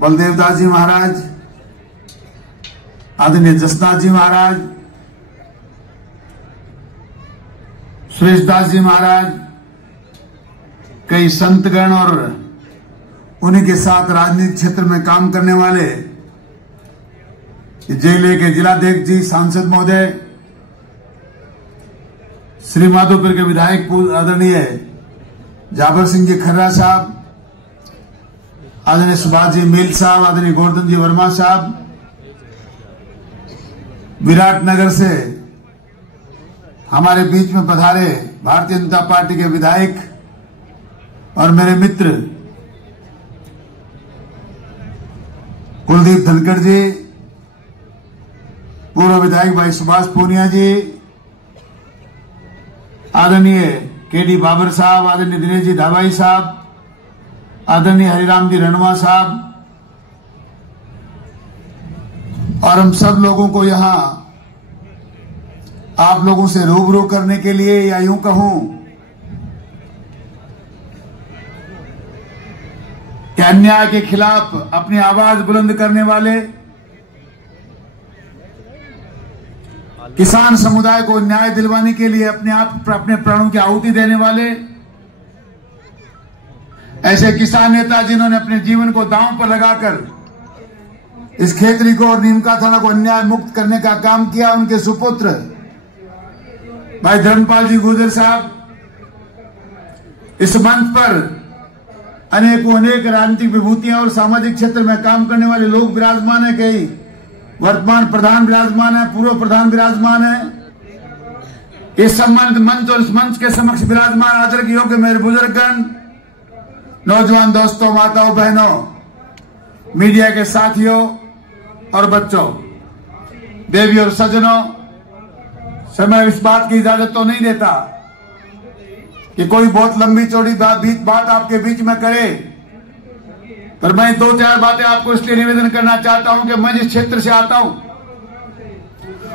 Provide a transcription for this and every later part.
बलदेव दास जी महाराज, आदरणीय जसनाथ जी महाराज, सुरेश दास जी महाराज, कई संतगण और उन्हीं के साथ राजनीतिक क्षेत्र में काम करने वाले जिले के जिलाध्यक्ष जी, सांसद महोदय, श्री माधोपुर के विधायक आदरणीय जाबर सिंह जी खर्रा साहब, आदरणीय सुभाष जी मील साहब, आदरणीय गोवर्धन जी वर्मा साहब, विराटनगर से हमारे बीच में पधारे भारतीय जनता पार्टी के विधायक और मेरे मित्र कुलदीप धनखड़ जी, पूर्व विधायक भाई सुभाष पूनिया जी, आदरणीय केडी बाबर साहब, आदरणीय दिनेश जी धाबाई साहब, आदरणीय हरिराम जी रणवा साहब, और हम सब लोगों को यहां आप लोगों से रूबरू करने के लिए, या यूं कहूं कि अन्याय के खिलाफ अपनी आवाज बुलंद करने वाले, किसान समुदाय को न्याय दिलवाने के लिए अपने प्राणों की आहुति देने वाले, ऐसे किसान नेता जिन्होंने अपने जीवन को दांव पर लगाकर इस खेतरी को और नीमका थाना को अन्याय मुक्त करने का काम किया, उनके सुपुत्र भाई धर्मपाल जी गुर्जर साहब, इस मंच पर अनेक राजनीतिक विभूतियां और सामाजिक क्षेत्र में काम करने वाले लोग विराजमान है। कई वर्तमान प्रधान विराजमान है, पूर्व प्रधान विराजमान है। इस सम्मानित मंच और इस मंच के समक्ष विराजमान आदर के योग्य मेरे बुजुर्गगण, नौजवान दोस्तों, माताओं, बहनों, मीडिया के साथियों और बच्चों, देवी और सज्जनों, समय इस बात की इजाजत तो नहीं देता कि कोई बहुत लंबी चौड़ी बात आपके बीच में करे, पर मैं 2-4 बातें आपको इसलिए निवेदन करना चाहता हूं कि मैं जिस क्षेत्र से आता हूं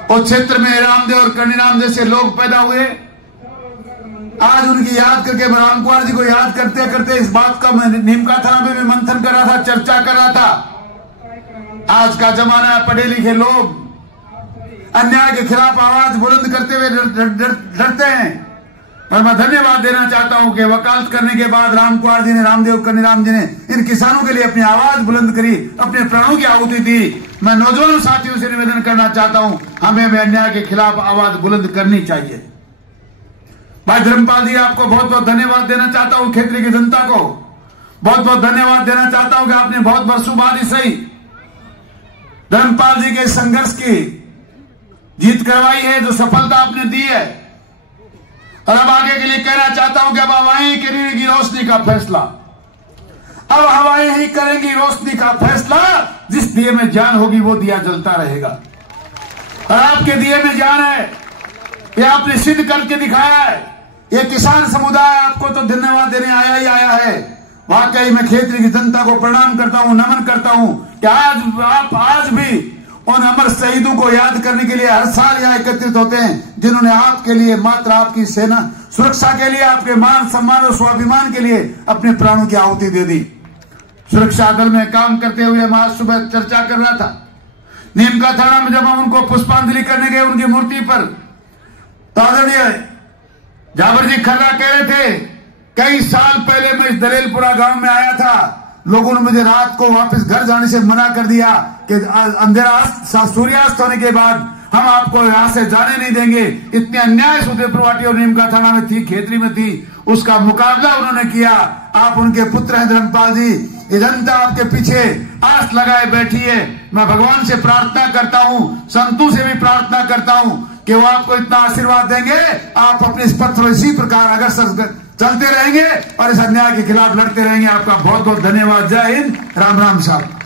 उस क्षेत्र में रामदेव और कन्नीराम जैसे लोग पैदा हुए। आज उनकी याद करके मैं राम कुमार जी को याद करते करते इस बात का मैं नीमका थाना में भी मंथन कर रहा था, चर्चा कर रहा था। आज का जमाना है, पढ़े लिखे लोग अन्याय के खिलाफ आवाज बुलंद करते हुए डरते हैं, और मैं धन्यवाद देना चाहता हूं कि वकालत करने के बाद राम कुमार जी ने, रामदेव कन्नीराम जी ने इन किसानों के लिए अपनी आवाज बुलंद करी, अपने प्राणों की आहुति दी। मैं नौजवान साथियों से निवेदन करना चाहता हूं, हमें अन्याय के खिलाफ आवाज बुलंद करनी चाहिए। भाई धर्मपाल जी, आपको बहुत बहुत धन्यवाद देना चाहता हूं। खेतरी की जनता को बहुत बहुत धन्यवाद देना चाहता हूं कि आपने बहुत वर्षों बाद ही सही धर्मपाल जी के संघर्ष की जीत करवाई है, जो सफलता आपने दी है। और अब आगे के लिए कहना चाहता हूं कि अब हवाएं करेंगी रोशनी का फैसला, अब हवाएं ही करेंगी रोशनी का फैसला। जिस दिए में जान होगी वो दिया जलता रहेगा, और आपके दिए में जान है, ये आपने सिद्ध करके दिखाया है। ये किसान समुदाय आपको तो धन्यवाद देने आया ही आया है। वाकई मैं खेतरी की जनता को प्रणाम करता हूं, नमन करता हूं कि आप आज भी उन अमर शहीदों को याद करने के लिए हर साल यहाँ एकत्रित होते हैं, जिन्होंने आपके लिए, मात्र आपकी सेना सुरक्षा के लिए, आपके मान सम्मान और स्वाभिमान के लिए अपने प्राणों की आहुति दे दी। सुरक्षा दल में काम करते हुए हम आज सुबह चर्चा कर रहा था, नीमका थाना में जब हम उनको पुष्पांजलि करने गए उनकी मूर्ति पर, तो आदरणीय जाबर जी खर्रा कह रहे थे, कई साल पहले मैं इस दलेलपुरा गांव में आया था, लोगों ने मुझे रात को वापस घर जाने से मना कर दिया कि अंधेरा सूर्यास्त होने के बाद हम आपको यहां से जाने नहीं देंगे। इतने अन्याय सुदेपुरवाटी और नीमका थाना में थी, खेतरी में थी, उसका मुकाबला उन्होंने किया। आप उनके पुत्र हैं धर्मपाल जी, ये जनता आपके पीछे आस लगाए बैठी है। मैं भगवान से प्रार्थना करता हूं, संतों से भी प्रार्थना करता हूं कि वो आपको इतना आशीर्वाद देंगे, आप अपने इस पथ पर इसी प्रकार अगर चलते रहेंगे और इस अन्याय के खिलाफ लड़ते रहेंगे। आपका बहुत बहुत धन्यवाद। जय हिंद, राम राम साहब।